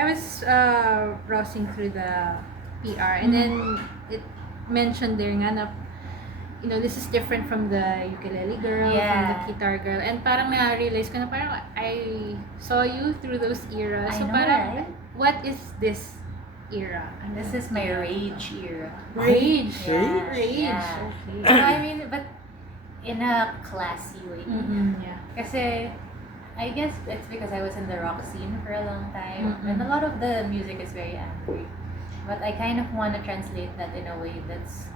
I was browsing through the PR and then it mentioned there nga na this is different from the ukulele girl, from the guitar girl, and parang na-realize ko na parang I saw you through those eras. So parang, right? what is this era? This is my rage era. Rage? Yeah. Rage? Yeah. Okay. I mean, but in a classy way. Yeah. Kasi, I guess it's because I was in the rock scene for a long time, Mm-mm. and a lot of the music is very angry. But I kind of want to translate that in a way that's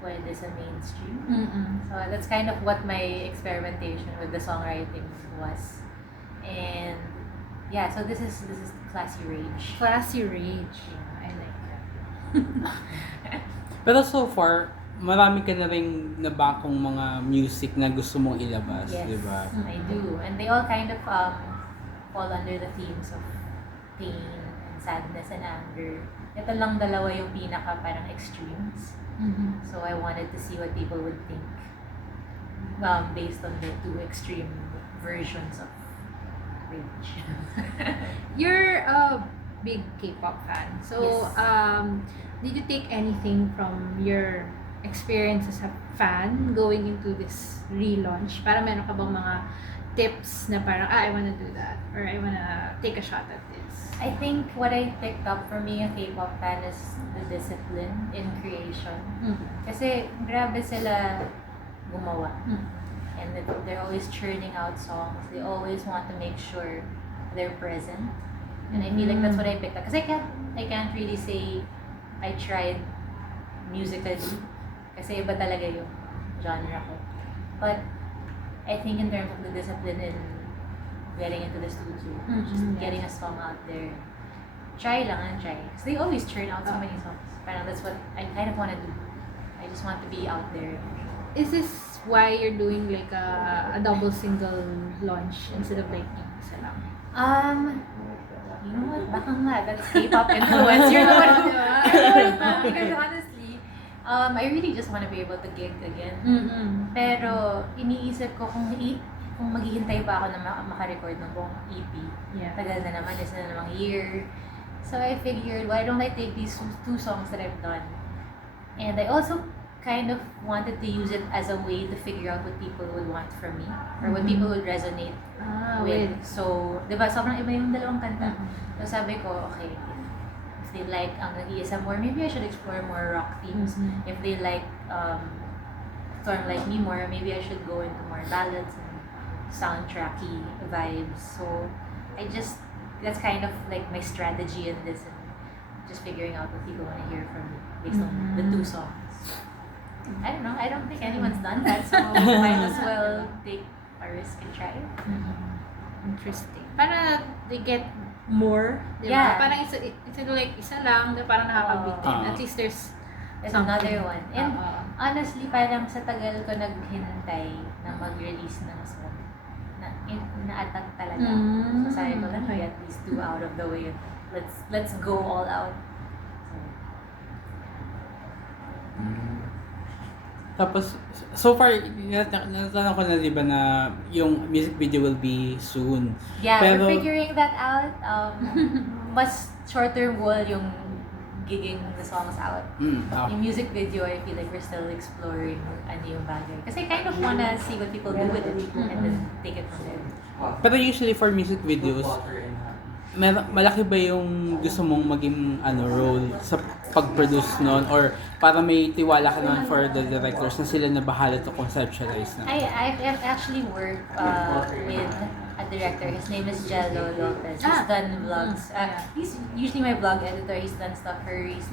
why it is a mainstream. Mm-mm. So that's kind of what my experimentation with the songwriting was. And yeah, so this is classy rage. Classy rage. Yeah, I like that. Pero so far, marami ka na rin nabakong mga music na gusto mong ilabas, Yes, di ba? I do. And they all kind of fall under the themes of pain and sadness and anger. Ito lang dalawa yung pinaka parang extremes. Mm-hmm. So I wanted to see what people would think based on the two extreme versions of rage. You're a big K-pop fan. So, Yes. did you take anything from your experience as a fan going into this relaunch? Para meron ka bang mga tips na parang, I wanna do that, or I wanna take a shot at this? I think what I picked up from being a K-pop fan is the discipline in creation. Mm-hmm. Kasi grabe sila gumawa. Mm-hmm. And they're always churning out songs. They always want to make sure they're present. And I feel like that's what I picked up. Because I can't really say I tried musically. Kasi iba talaga yung genre ko. But I think in terms of the discipline in getting into the studio, just getting a song out there, try lang and try. Because they always churn out so many songs. Parang that's what I kind of want to do. I just want to be out there. Is this why you're doing like a double single launch instead of like isa lang? You know what? Baka nga, that's K-pop influence. You're the one because honestly, I really just want to be able to gig again. Mm-hmm. Pero iniisip ko kung maghihintay pa ako na makarecord ng buong EP. Yeah. Tagal na naman, isa na namang year. So I figured, why don't I take these two songs that I've done? And I also kind of wanted to use it as a way to figure out what people would want from me or what people would resonate with. So, di ba, sobrang iba yung dalawang kanta. So sabi ko, okay, if they like ang Nag-Iisa more, maybe I should explore more rock themes. If they like Storm Like Me more, maybe I should go into more ballads and soundtracky vibes. So that's kind of like my strategy in this, and just figuring out what people want to hear from me based on the two songs. I don't know. I don't think anyone's done that, so might as well take a risk and try it. Interesting. Para they get more, di ba? Yeah. Parang it's like isa lang, na parang nakakabitin. At least there's something. Another one. And honestly, parang sa tagal ko naghintay na mag-release ng song, na-attack talaga. So sabi ko, let me get these two out of the way. Let's go all out. Tapos, so far, natanong ko na di ba na yung music video will be soon. Yeah, Pero, we're figuring that out. Mas short-term goal yung gigging the songs out. Yung music video, I feel like we're still exploring ano yung bagay. Kasi I kind of wanna see what people do with it and then take it from there. Pero usually for music videos, malaki ba yung gusto mong maging role sa pag-produce nun, or para may tiwala ka naman for the directors na sila na bahala to conceptualize na? I've actually worked with a director. His name is Jello Lopez. He's done vlogs. He's usually my vlog editor. He's done stuff for Reese.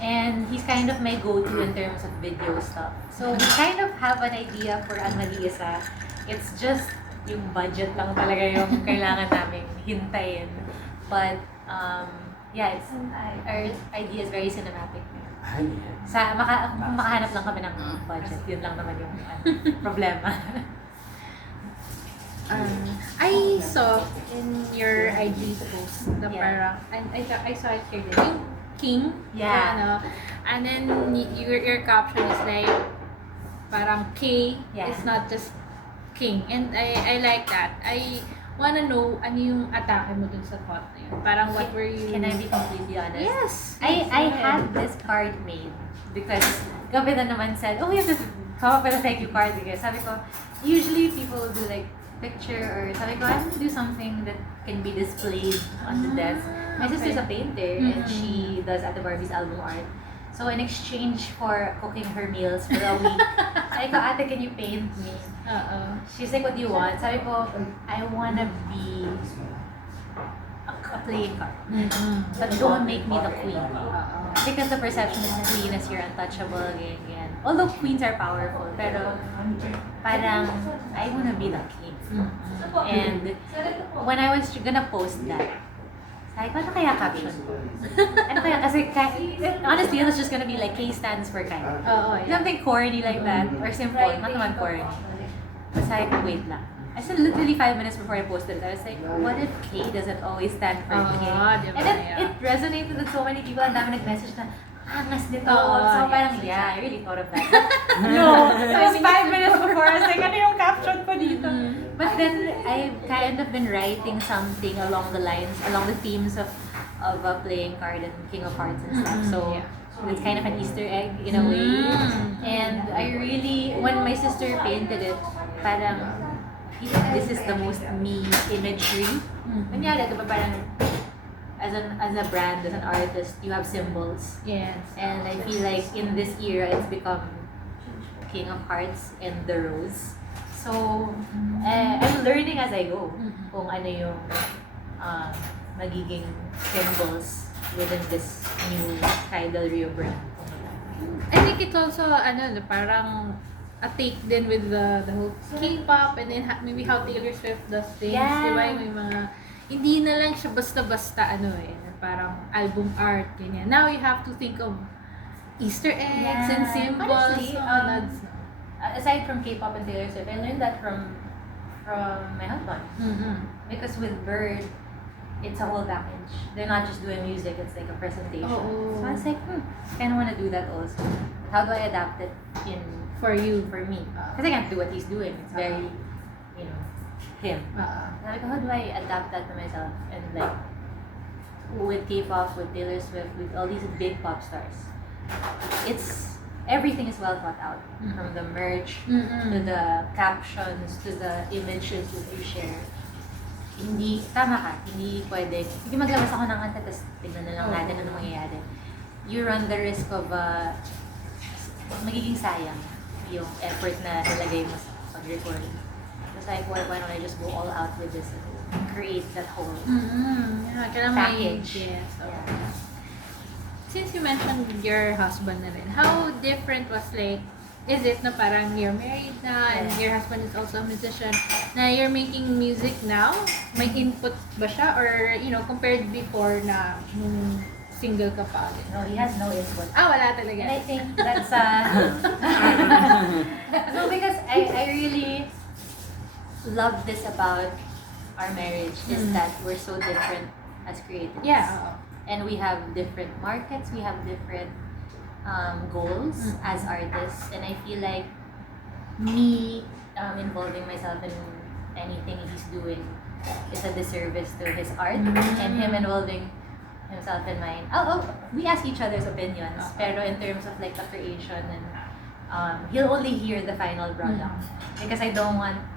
And he's kind of my go-to in terms of video stuff. So we kind of have an idea for ang Nag-Iisa. It's just yung budget lang talaga yung kailangan namin hintayin. But yeah, our idea is very cinematic. Kung makahanap lang kami ng budget, yun lang naman yung problema. I saw in your IG post na parang, and I saw it here din, yung King. Yeah. And then your caption is like, parang K is not just King. And I like that. I wanna know ano yung atake mo dun sa thought na yun. Parang what were you... Can I be completely honest? Yes! I had this card made because Gabi na naman said, oh, you have to come up with a thank you card because sabi ko, usually people will do like picture or sabi ko, I want to do something that can be displayed on the desk. My sister's a painter and she does Ate Barbie's album art. So in exchange for cooking her meals for a week, sabi ko, Ate, can you paint me? She's like, what do you want? Sabi ko, I wanna be a playing card. But don't make me the queen. Because the perception is queen is you're untouchable, ganyan. Although queens are powerful, pero parang I wanna be the king. And when I was gonna post that, sabi ko, ano kaya caption ko? Ano kaya? Kasi honestly, it was just gonna be like K stands for kind. Something corny like that, or simple, not naman corny. But sabi ko, wait lang. I said literally 5 minutes before I posted it, I was like, what if K doesn't always stand for K? And then it resonated with so many people. Ang dami nag-message na, angas nito. So parang, yeah, I really thought of that. No, it was 5 minutes before. I was like, ano yung caption ko dito? But then, I've kind of been writing something along the lines, along the themes of playing card and King of Hearts and stuff. So, it's kind of an Easter egg in a way. And I really, when my sister painted it, parang, this is the most me imagery. Kunyari, diba parang, as a brand, as an artist, you have symbols. Yes. And I feel like in this era, it's become King of Hearts and the Rose. So, I'm learning as I go kung ano yung magiging symbols within this new Tidal Rio brand. I think it's also, parang a take din with the whole K-pop and then maybe how Taylor Swift does things. Yeah. Diba? May mga, hindi na lang siya basta-basta parang album art, ganyan. Now you have to think of Easter eggs and symbols. Honestly, That's, aside from K-pop and Taylor Swift, I learned that from my husband. Because with Bird, it's a whole package. They're not just doing music, it's like a presentation. So I was like, kind of want to do that also. How do I adapt it for me? Because I can't do what he's doing. It's very, him. Like, how do I adapt that to myself? And like, with K-pop, with Taylor Swift, with all these big pop stars, everything is well thought out. From the merch, to the captions, to the images that you share. Tama ka, hindi pwede. Hindi maglabas ako ng kanta, tapos tignan na lang natin ano mangyayari. You run the risk of, magiging sayang yung effort na nilagay mo sa pag-record. It's like, why don't I just go all out with this and create that whole package? Yes. Since you mentioned your husband na rin, how different was is it na parang you're married na and your husband is also a musician, na you're making music now? May input ba siya? Or, compared before na single ka pa? No, he has no input. Wala talaga. And I think that's no, because I really love this about our marriage is that we're so different as creatives. Yeah. And we have different markets, we have different goals as artists, and I feel like me involving myself in anything he's doing is a disservice to his art, and him involving himself in mine. We ask each other's opinions, pero in terms of like the creation and he'll only hear the final product because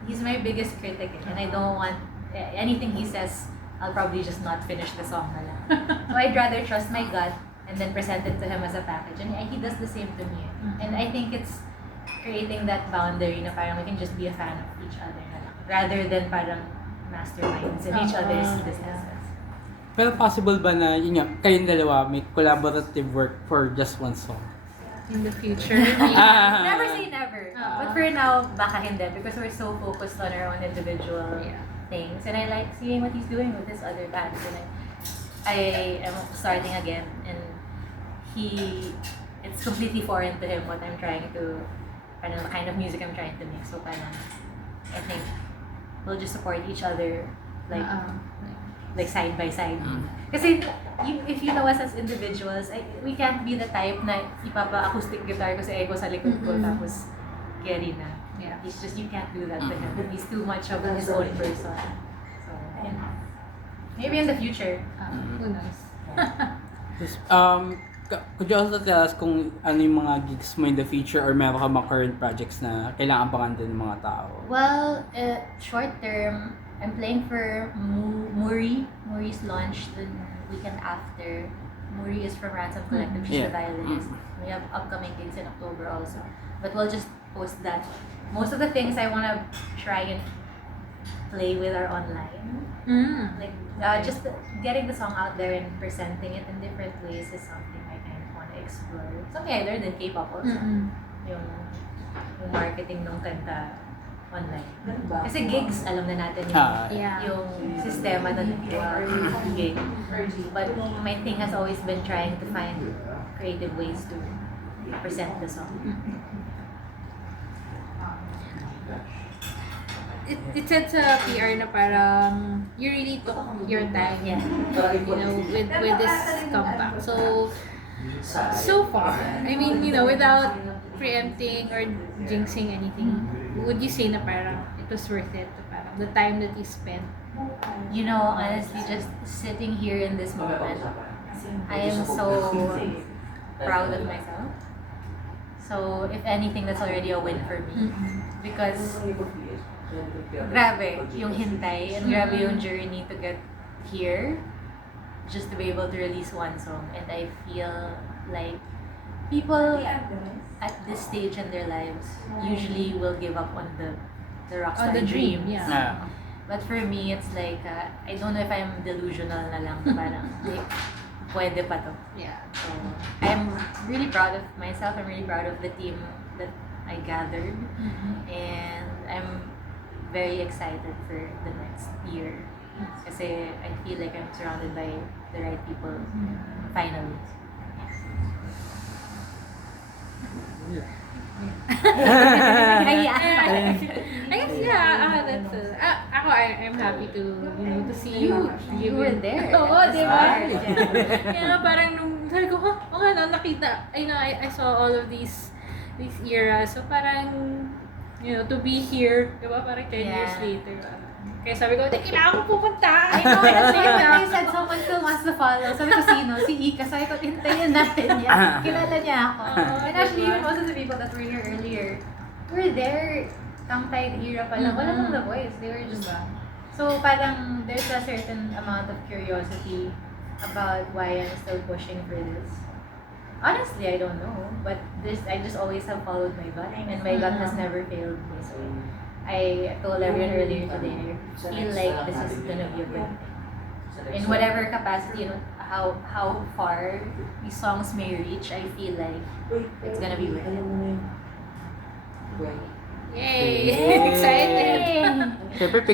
he's my biggest critic, and I don't want anything he says, I'll probably just not finish the song na lang. So I'd rather trust my gut and then present it to him as a package. And he does the same to me. And I think it's creating that boundary na parang we can just be a fan of each other na lang, rather than parang masterminds in each other's businesses. Pero possible ba na, yun nga, kayong dalawa may collaborative work for just one song? In the future. Never say never. But for now, baka hindi because we're so focused on our own individual things. And I like seeing what he's doing with his other bands. And I am starting again, and it's completely foreign to him what I'm trying to, the kind of music I'm trying to make. So parang, I think we'll just support each other like side by side. Kasi if you know us as individuals, we can't be the type na ipapa-acoustic guitar ko sa ego sa likod ko tapos carry na. Yeah. He's just, you can't do that to him. He's too much of his own person. So Maybe in the future. Who knows? Just, could you also tell us kung ano yung mga gigs mo in the future or meron ka mga current projects na kailangan abangan din ng mga tao? Well, short term, I'm playing for Muri. Muri's launch the weekend after. Muri is from Ransom Collective. She's a violinist. We have upcoming gigs in October also. But we'll just post that. Most of the things I want to try and play with are online. Like, just getting the song out there and presenting it in different ways is something I kind of want to explore. Something I learned in K-pop also. Yung marketing ng kanta online. Kasi gigs, alam na natin yung sistema ng gig. But my thing has always been trying to find creative ways to present the song. It said sa PR na parang you really took your time, you know, with this comeback. So far, I mean, you know, without preempting or jinxing anything, would you say na parang it was worth it? Parang the time that you spent? You know, honestly, just sitting here in this moment, I am so proud of myself. So, if anything, that's already a win for me. Because grabe yung hintay and grabe yung journey to get here just to be able to release one song. And I feel like people at this stage in their lives usually will give up on the rockstar dreams. But for me, it's like I don't know if I'm delusional na lang, parang like pwede pa to. So I'm really proud of myself. I'm really proud of the team that I gathered, and I'm very excited for the next year. Kasi I feel like I'm surrounded by the right people finally. I guess that's ako I'm happy to to see you were there. Oo, at the di ba? start, Kaya parang nung sabi ko, nakita, I saw all of these eras. So parang, you know, to be here, di ba? Parang 10 years later. Kaya sabi ko, kailangan ko pupunta. I know, that's why when they said someone still wants to follow. Sabi ko, sino? Si Ika. Sabi ko, hintayin natin yan. Kilala niya ako. And actually, even most of the people that were here earlier were there. Tangtay era pa lang. Wala pang The Voice. They were just so parang there's a certain amount of curiosity about why I'm still pushing for this. Honestly, I don't know. But I just always have followed my gut. And my gut has never failed me. So I told everyone earlier today, I feel like this is gonna be a good thing. In whatever capacity, you know, how far these songs may reach, I feel like it's gonna be worth it. Yay! Excited! Siyempre,